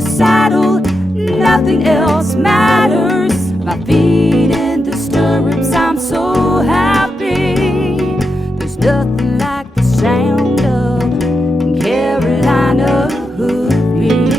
the saddle, nothing else matters. My feet in the stirrups, I'm so happy. There's nothing like the sound of Carolina hoofbeats.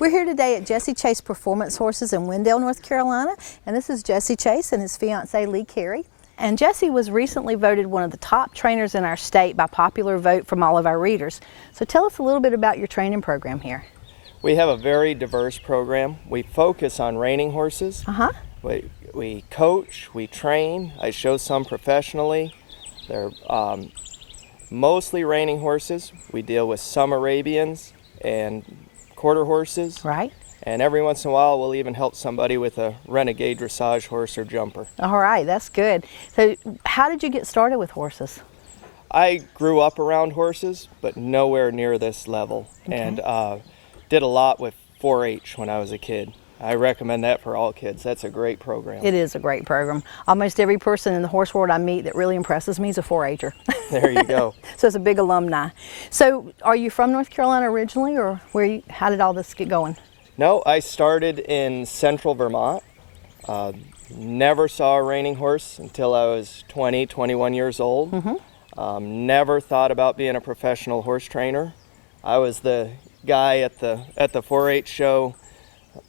We're here today at Jesse Chase Performance Horses in Wendell, North Carolina, and this is Jesse Chase and his fiancée Lee Carey. And Jesse was recently voted one of the top trainers in our state by popular vote from all of our readers. So tell us a little bit about your training program here. We have a very diverse program. We focus on reining horses. We coach, we train. I show some professionally. They're mostly reining horses. We deal with some Arabians and quarter horses. Right. And every once in a while we'll even help somebody with a renegade dressage horse or jumper. All right, that's good. So how did you get started with horses? I grew up around horses, but nowhere near this level. Okay. And did a lot with 4-H when I was a kid. I recommend that for all kids. That's a great program. It is a great program. Almost every person in the horse world I meet that really impresses me is a 4-H'er. There you go. So it's a big alumni. So are you from North Carolina originally, or how did all this get going? No, I started in central Vermont. Never saw a reining horse until I was 20, 21 years old. Never thought about being a professional horse trainer. I was the guy at the 4-H show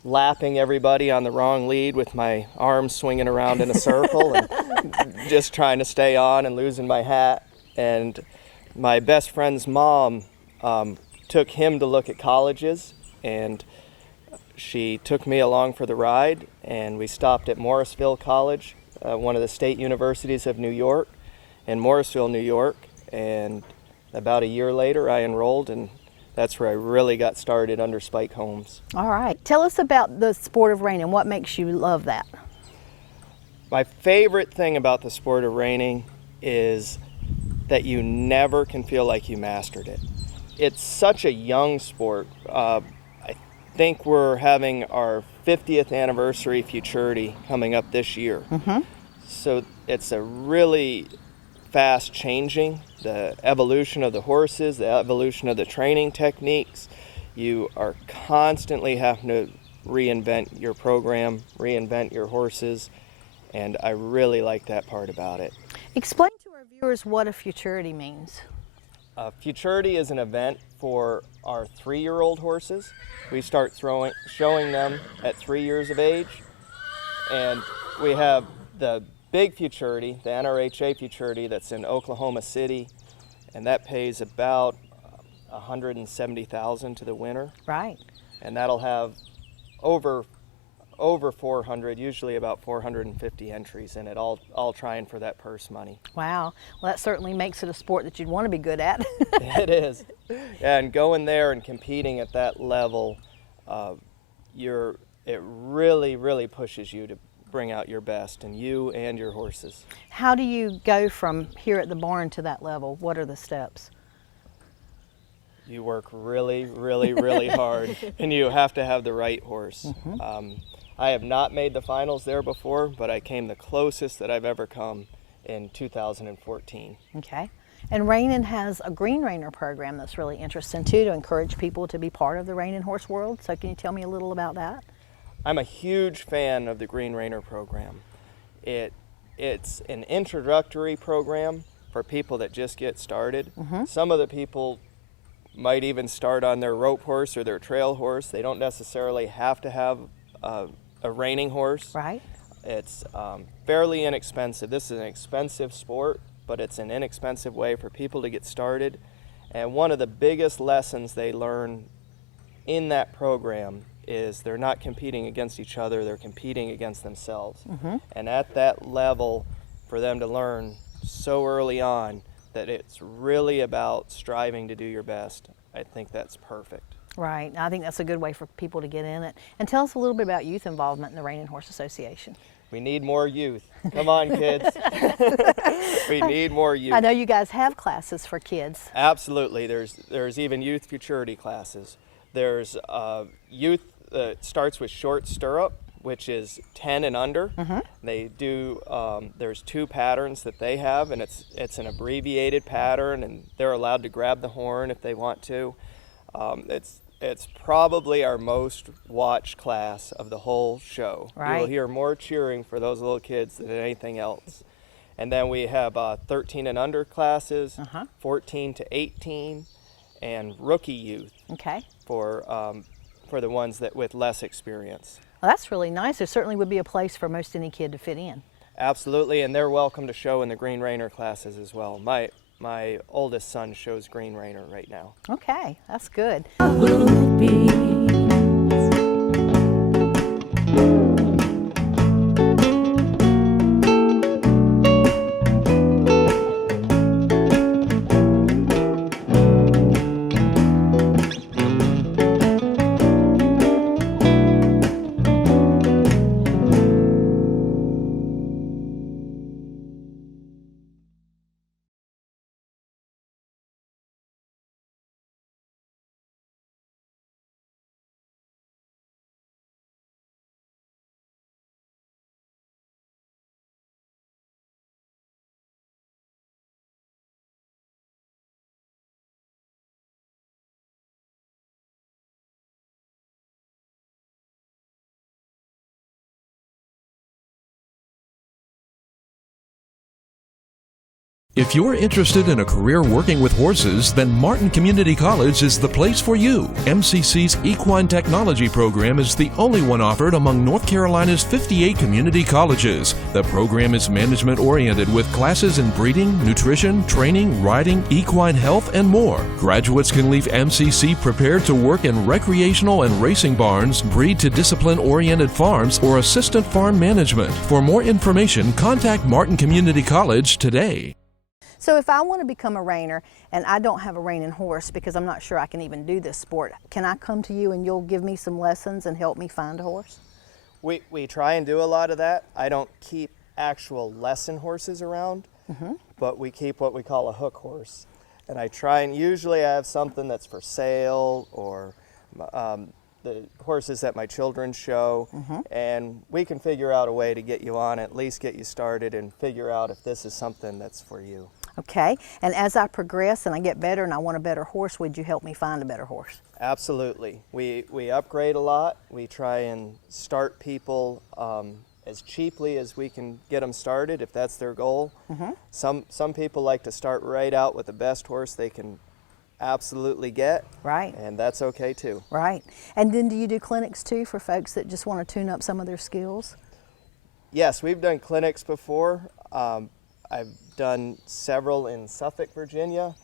lapping everybody on the wrong lead with my arms swinging around in a circle and just trying to stay on and losing my hat. And my best friend's mom took him to look at colleges, and she took me along for the ride, and we stopped at Morrisville College, one of the state universities of New York, in Morrisville, New York. And about a year later I enrolled, and that's where I really got started under Spike Holmes. All right. Tell us about the sport of reining. What makes you love that? My favorite thing about the sport of reining is that you never can feel like you mastered it. It's such a young sport. I think we're having our 50th anniversary futurity coming up this year. So it's a really fast changing, the evolution of the horses, the evolution of the training techniques. You are constantly having to reinvent your program, reinvent your horses, and I really like that part about it. Explain to our viewers what a futurity means. Futurity is an event for our 3-year-old horses. We start showing them at 3 years of age, and we have the big futurity, the NRHA futurity, that's in Oklahoma City, and that pays about $170,000 to the winner. Right. And that'll have over 400, usually about 450 entries in it, all trying for that purse money. Wow. Well, that certainly makes it a sport that you'd want to be good at. It is. And going there and competing at that level, it really pushes you to bring out your best in you and your horses. How do you go from here at the barn to that level? What are the steps? You work really hard, and you have to have the right horse. I have not made the finals there before, but I came the closest that I've ever come in 2014. Okay. And Reining has a green reiner program that's really interesting too, to encourage people to be part of the reining horse world. So can you tell me a little about that? I'm a huge fan of the Green Reiner program. It's an introductory program for people that just get started. Some of the people might even start on their rope horse or their trail horse. They don't necessarily have to have a reining horse. Right. It's fairly inexpensive. This is an expensive sport, but it's an inexpensive way for people to get started. And one of the biggest lessons they learn in that program is they're not competing against each other, they're competing against themselves. And at that level, for them to learn so early on that it's really about striving to do your best, I think that's perfect. Right. I think that's a good way for people to get in it. And tell us a little bit about youth involvement in the Reining Horse Association. We need more youth. Come on, kids. We need more youth. I know you guys have classes for kids. Absolutely. There's even youth futurity classes. There's youth starts with short stirrup, which is 10 and under. They do, there's 2 patterns that they have, and it's an abbreviated pattern, and they're allowed to grab the horn if they want to. It's probably our most watched class of the whole show. Right. You'll hear more cheering for those little kids than anything else. And then we have 13 and under classes, 14 to 18, and rookie youth. Okay. For the ones that with less experience. Well, that's really nice. There certainly would be a place for most any kid to fit in. Absolutely, and they're welcome to show in the Green Rainer classes as well. My oldest son shows Green Rainer right now. Okay, that's good. If you're interested in a career working with horses, then Martin Community College is the place for you. MCC's Equine Technology program is the only one offered among North Carolina's 58 community colleges. The program is management-oriented with classes in breeding, nutrition, training, riding, equine health, and more. Graduates can leave MCC prepared to work in recreational and racing barns, breed to discipline-oriented farms, or assistant farm management. For more information, contact Martin Community College today. So if I want to become a reiner and I don't have a reining horse because I'm not sure I can even do this sport, can I come to you and you'll give me some lessons and help me find a horse? We try and do a lot of that. I don't keep actual lesson horses around, but we keep what we call a hook horse. And I try and usually I have something that's for sale or the horses that my children show, and we can figure out a way to get you on, at least get you started and figure out if this is something that's for you. Okay, and as I progress and I get better and I want a better horse, would you help me find a better horse? Absolutely. We upgrade a lot. We try and start people as cheaply as we can get them started if that's their goal. Some people like to start right out with the best horse they can absolutely get. Right. And that's okay too. Right. And then do you do clinics too for folks that just want to tune up some of their skills? Yes, we've done clinics before. I've done several in Suffolk, Virginia.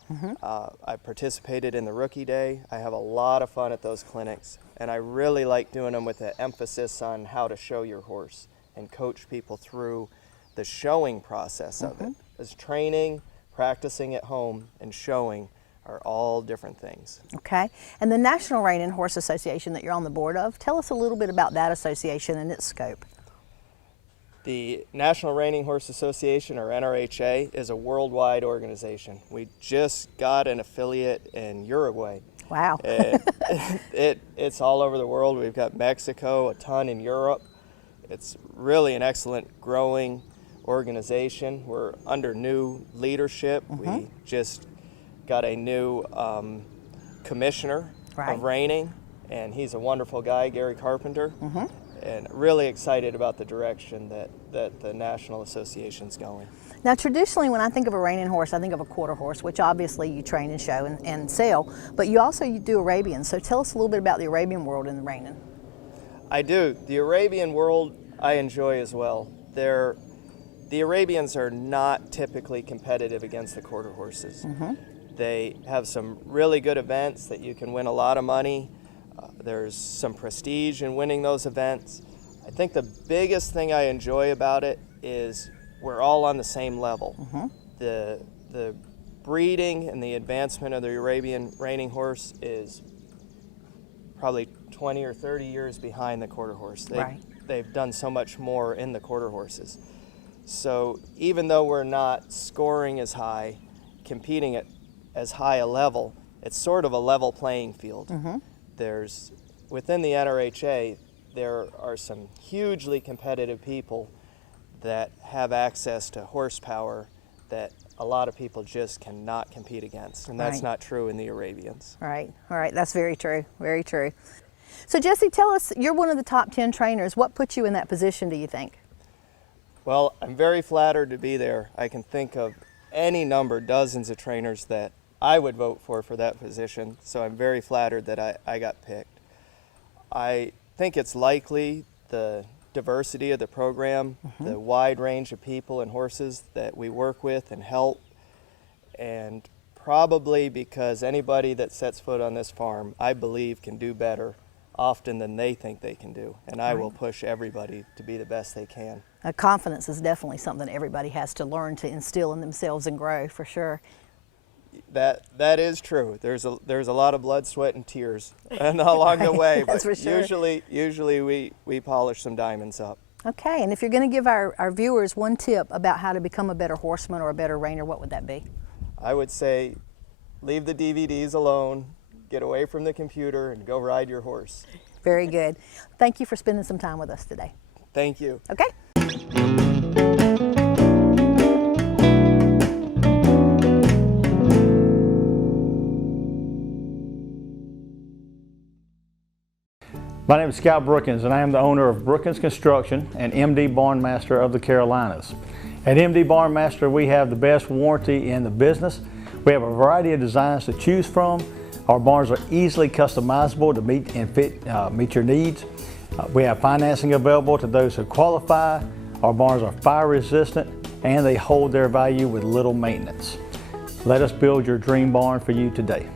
I participated in the Rookie Day. I have a lot of fun at those clinics, and I really like doing them with an emphasis on how to show your horse and coach people through the showing process of it. As training, practicing at home, and showing are all different things. Okay, and the National Reining Horse Association that you're on the board of, tell us a little bit about that association and its scope. The National Reining Horse Association, or NRHA, is a worldwide organization. We just got an affiliate in Uruguay. Wow. It's all over the world. We've got Mexico, a ton in Europe. It's really an excellent growing organization. We're under new leadership. We just got a new commissioner of reining, and he's a wonderful guy, Gary Carpenter. And really excited about the direction that the National Association's going. Now traditionally when I think of a reining horse, I think of a quarter horse, which obviously you train and show and sell, but you do Arabian. So tell us a little bit about the Arabian world in the reining. I do. The Arabian world, I enjoy as well. The Arabians are not typically competitive against the quarter horses. They have some really good events that you can win a lot of money. There's some prestige in winning those events. I think the biggest thing I enjoy about it is we're all on the same level. The breeding and the advancement of the Arabian reining horse is probably 20 or 30 years behind the quarter horse. They've done so much more in the quarter horses. So even though we're not scoring as high, competing at as high a level, it's sort of a level playing field. There's, within the NRHA, there are some hugely competitive people that have access to horsepower that a lot of people just cannot compete against, and that's not true in the Arabians. Right, all right, that's very true, very true. So Jesse, tell us, you're one of the top 10 trainers. What put you in that position, do you think? Well, I'm very flattered to be there. I can think of any number, dozens of trainers that I would vote for that position, so I'm very flattered that I got picked. I think it's likely the diversity of the program, the wide range of people and horses that we work with and help, and probably because anybody that sets foot on this farm, I believe, can do better often than they think they can do, and I will push everybody to be the best they can. Confidence is definitely something everybody has to learn to instill in themselves and grow, for sure. That is true. There's a lot of blood, sweat, and tears along the way, That's but for sure. usually we polish some diamonds up. Okay, and if you're going to give our viewers one tip about how to become a better horseman or a better reiner, what would that be? I would say leave the DVDs alone, get away from the computer, and go ride your horse. Very good. Thank you for spending some time with us today. Thank you. Okay. My name is Scott Brookins, and I am the owner of Brookins Construction and MD Barn Master of the Carolinas. At MD Barn Master, we have the best warranty in the business. We have a variety of designs to choose from. Our barns are easily customizable to meet your needs. We have financing available to those who qualify. Our barns are fire resistant and they hold their value with little maintenance. Let us build your dream barn for you today.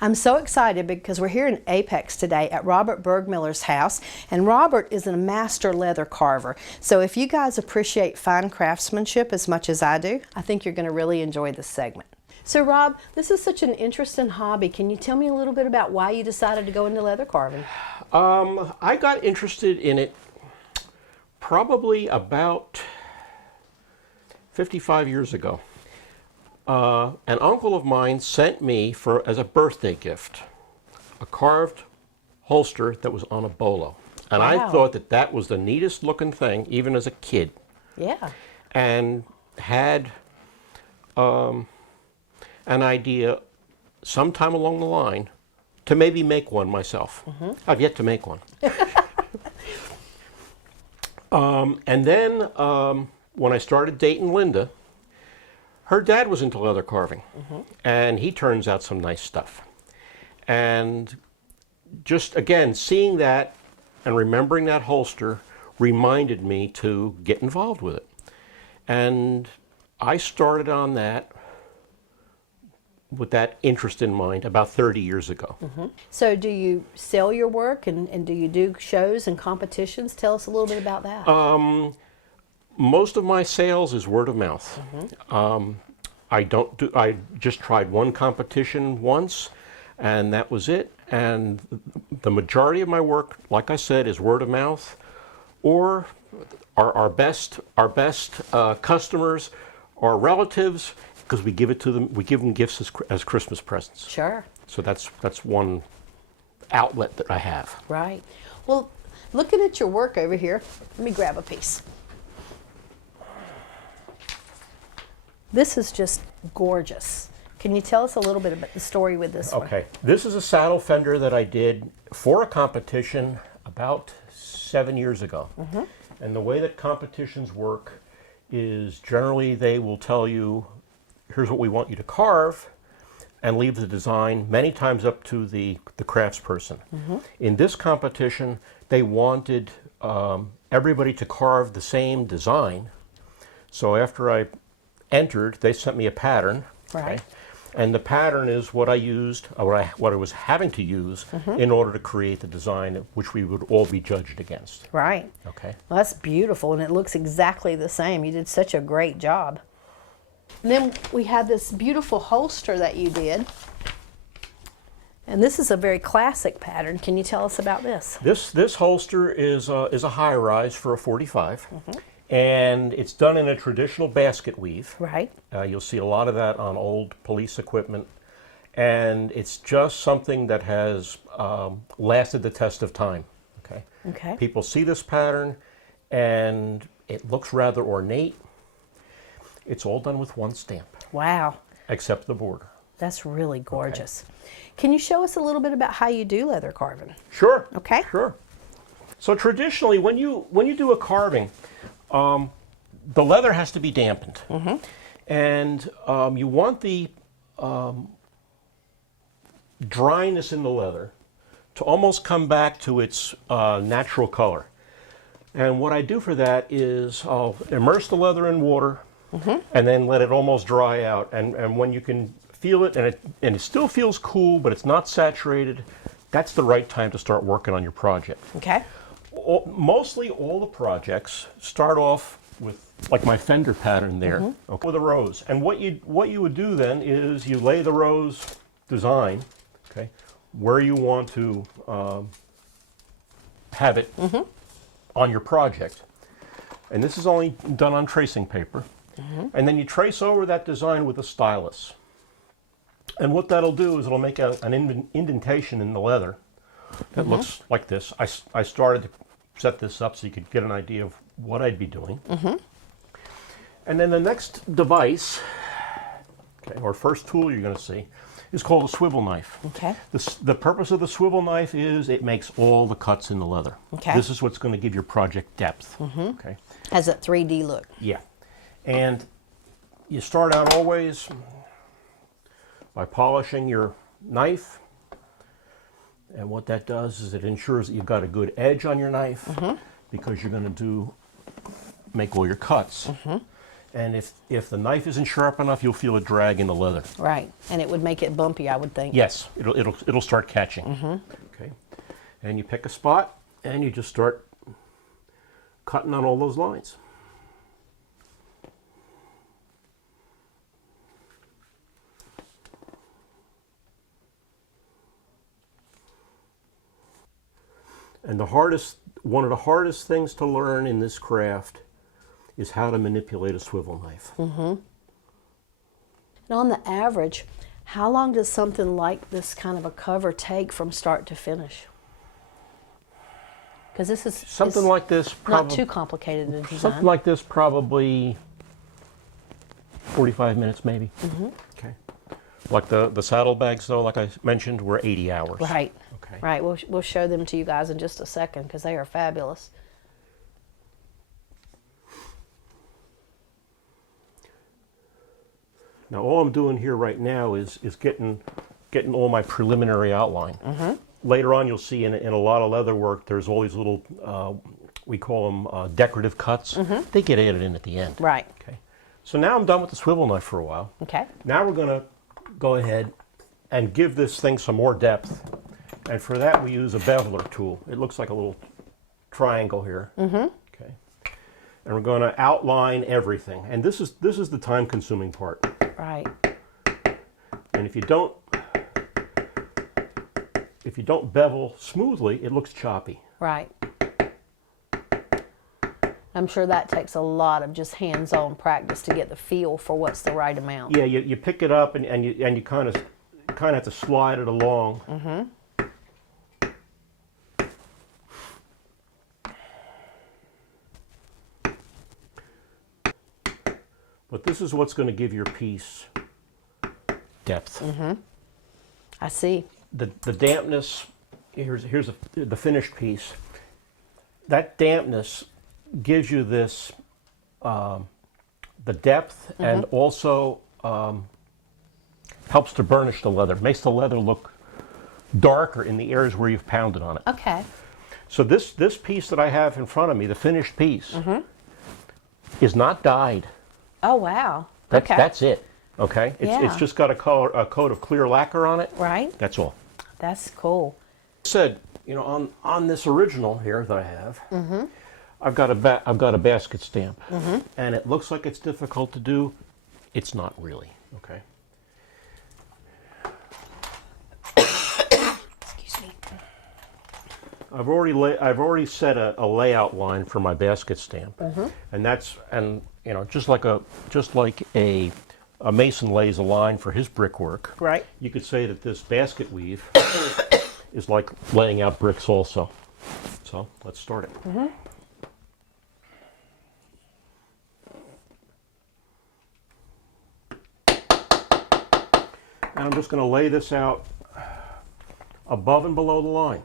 I'm so excited because we're here in Apex today at Robert Bergmueller's house, and Robert is a master leather carver. So if you guys appreciate fine craftsmanship as much as I do, I think you're going to really enjoy this segment. So Rob, this is such an interesting hobby. Can you tell me a little bit about why you decided to go into leather carving? I got interested in it probably about 55 years ago. An uncle of mine sent me as a birthday gift a carved holster that was on a bolo. And Wow. I thought that was the neatest looking thing, even as a kid. Yeah. And had an idea sometime along the line to maybe make one myself. I've yet to make one. And then when I started dating Linda, her dad was into leather carving, and he turns out some nice stuff. And just, again, seeing that and remembering that holster reminded me to get involved with it. And I started on that with that interest in mind about 30 years ago. So do you sell your work and do you do shows and competitions? Tell us a little bit about that. Most of my sales is word of mouth. I just tried one competition once, and that was it. And the majority of my work, like I said, is word of mouth, or our best customers are relatives because we give it to them. We give them gifts as Christmas presents. Sure. So that's one outlet that I have. Right. Well, looking at your work over here, let me grab a piece. This is just gorgeous. Can you tell us a little bit about the story with this one? Okay. This is a saddle fender that I did for a competition about 7 years ago. And the way that competitions work is generally they will tell you, here's what we want you to carve, and leave the design many times up to the craftsperson. In this competition, they wanted everybody to carve the same design. So after I entered, they sent me a pattern. Right. And the pattern is what I used, what I was having to use in order to create the design, which we would all be judged against. Right. Okay. Well, that's beautiful, and it looks exactly the same. You did such a great job. And then we have this beautiful holster that you did. And this is a very classic pattern. Can you tell us about this? This holster is a high rise for a 45. And it's done in a traditional basket weave. Right. You'll see a lot of that on old police equipment. And it's just something that has lasted the test of time. Okay. Okay. People see this pattern and it looks rather ornate. It's all done with one stamp, Wow. except the border. That's really gorgeous. Can you show us a little bit about how you do leather carving? Sure. Okay. Sure. So traditionally, when you do a carving, the leather has to be dampened, and you want the dryness in the leather to almost come back to its natural color. And what I do for that is I'll immerse the leather in water and then let it almost dry out. And when you can feel it and it still feels cool, but it's not saturated, that's the right time to start working on your project. Okay. Mostly all the projects start off with, like my fender pattern there, okay, with a rose. And what you would do then is you lay the rose design, okay, where you want to have it on your project. And this is only done on tracing paper. And then you trace over that design with a stylus. And what that'll do is it'll make an indentation in the leather that looks like this. I started to set this up so you could get an idea of what I'd be doing. And then the next device, okay, or first tool you're going to see, is called a swivel knife. Okay. The purpose of the swivel knife is it makes all the cuts in the leather. Okay. This is what's going to give your project depth. Okay. Has a 3D look. Yeah. And you start out always by polishing your knife. And what that does is it ensures that you've got a good edge on your knife because you're going to make all your cuts. And if the knife isn't sharp enough, you'll feel a drag in the leather. Right. And it would make it bumpy, I would think. Yes, it'll start catching. Okay. And you pick a spot and you just start cutting on all those lines. And one of the hardest things to learn in this craft is how to manipulate a swivel knife. And on the average, how long does something like this kind of a cover take from start to finish? Because this is Something like this, not too complicated to design. something like this, probably 45 minutes, maybe. Okay. Like the saddlebags, though, like I mentioned, were 80 hours. Right. Okay. Right. We'll show them to you guys in just a second because they are fabulous. Now, all I'm doing here right now is getting all my preliminary outline. Later on, you'll see in a lot of leather work, there's all these little, we call them decorative cuts. They get added in at the end. Right. Okay. So now I'm done with the swivel knife for a while. Okay. Now we're going to go ahead and give this thing some more depth. And for that, we use a beveler tool. It looks like a little triangle here. Okay. And we're going to outline everything. And this is the time-consuming part. Right. And if you don't bevel smoothly, it looks choppy. Right. I'm sure that takes a lot of just hands-on practice to get the feel for what's the right amount. Yeah, you pick it up and you kind of have to slide it along. But this is what's going to give your piece depth. I see. The dampness, here's the finished piece. That dampness gives you this, the depth, and also helps to burnish the leather. Makes the leather look darker in the areas where you've pounded on it. Okay. So this piece that I have in front of me, the finished piece, is not dyed. Oh, wow. That's it. Okay? It's Yeah. just got a coat of clear lacquer on it. Right. That's all. That's cool. Said, you know, on this original here that I have, I've got a basket stamp, and it looks like it's difficult to do. It's not really. Okay. Excuse me. I've already set a layout line for my basket stamp, and you know, just like a mason lays a line for his brickwork. Right. You could say that this basket weave is like laying out bricks also. So let's start it. And I'm just going to lay this out above and below the line.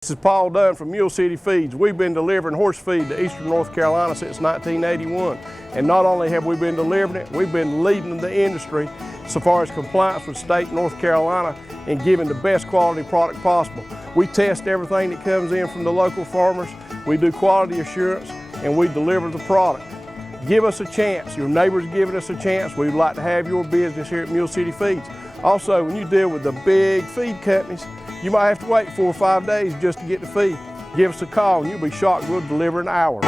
This is Paul Dunn from Mule City Feeds. We've been delivering horse feed to Eastern North Carolina since 1981. And not only have we been delivering it, we've been leading the industry so far as compliance with state North Carolina and giving the best quality product possible. We test everything that comes in from the local farmers. We do quality assurance and we deliver the product. Give us a chance. Your neighbors giving us a chance. We'd like to have your business here at Mule City Feeds. Also, when you deal with the big feed companies, you might have to wait 4 or 5 days just to get the feed. Give us a call and you'll be shocked we'll deliver in an hour.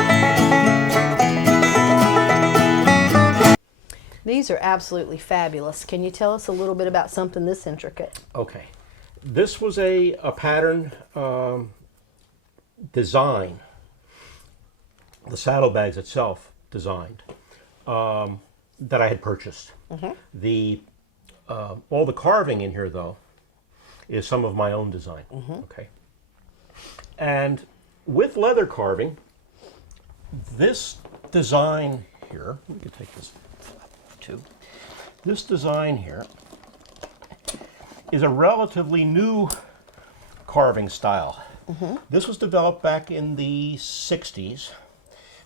These are absolutely fabulous. Can you tell us a little bit about something this intricate? Okay. This was a pattern design, the saddlebags itself designed, that I had purchased. All the carving in here, though, is some of my own design. Okay. And with leather carving, this design here, we could take this too. This design here is a relatively new carving style. This was developed back in the 60s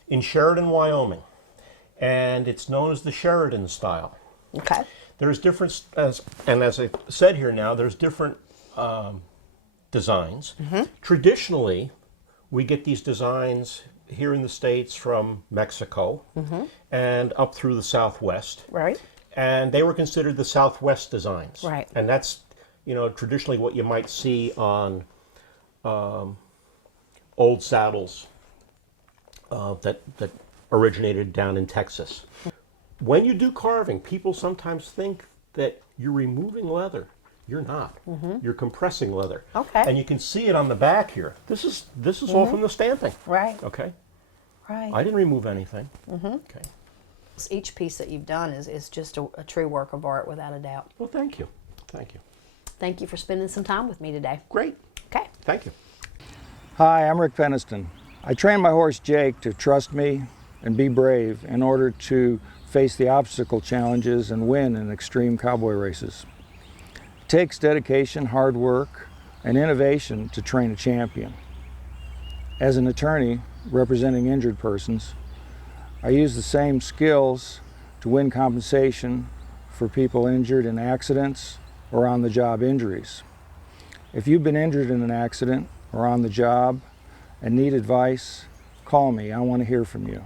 in Sheridan, Wyoming, and it's known as the Sheridan Style. Okay. There's different, as I said here now, there's different designs. Traditionally, we get these designs here in the States from Mexico and up through the Southwest. Right. And they were considered the Southwest designs. Right. And that's, traditionally what you might see on old saddles that originated down in Texas. When you do carving, people sometimes think that you're removing leather. You're not. You're compressing leather. Okay. And you can see it on the back here. This is all from the stamping. Right. Okay. Right. I didn't remove anything. Okay. Each piece that you've done is just a true work of art, without a doubt. Well, thank you. Thank you. Thank you for spending some time with me today. Great. Okay. Thank you. Hi, I'm Rick Peniston. I trained my horse Jake to trust me and be brave in order to face the obstacle challenges and win in extreme cowboy races. It takes dedication, hard work, and innovation to train a champion. As an attorney representing injured persons, I use the same skills to win compensation for people injured in accidents or on-the-job injuries. If you've been injured in an accident or on the job and need advice, call me. I want to hear from you.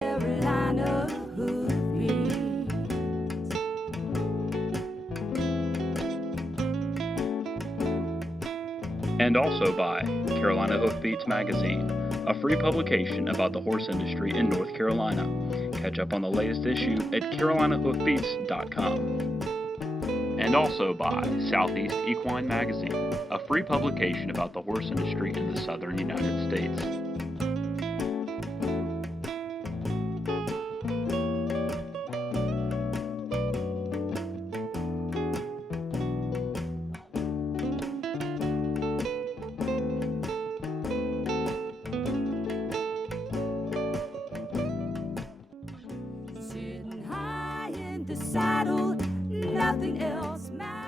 Carolina hoofbeats. And also by Carolina Hoofbeats Magazine, a free publication about the horse industry in North Carolina. Catch up on the latest issue at carolinahoofbeats.com. And also by Southeast Equine Magazine, a free publication about the horse industry in the southern United States. Sitting high in the saddle, nothing else matters.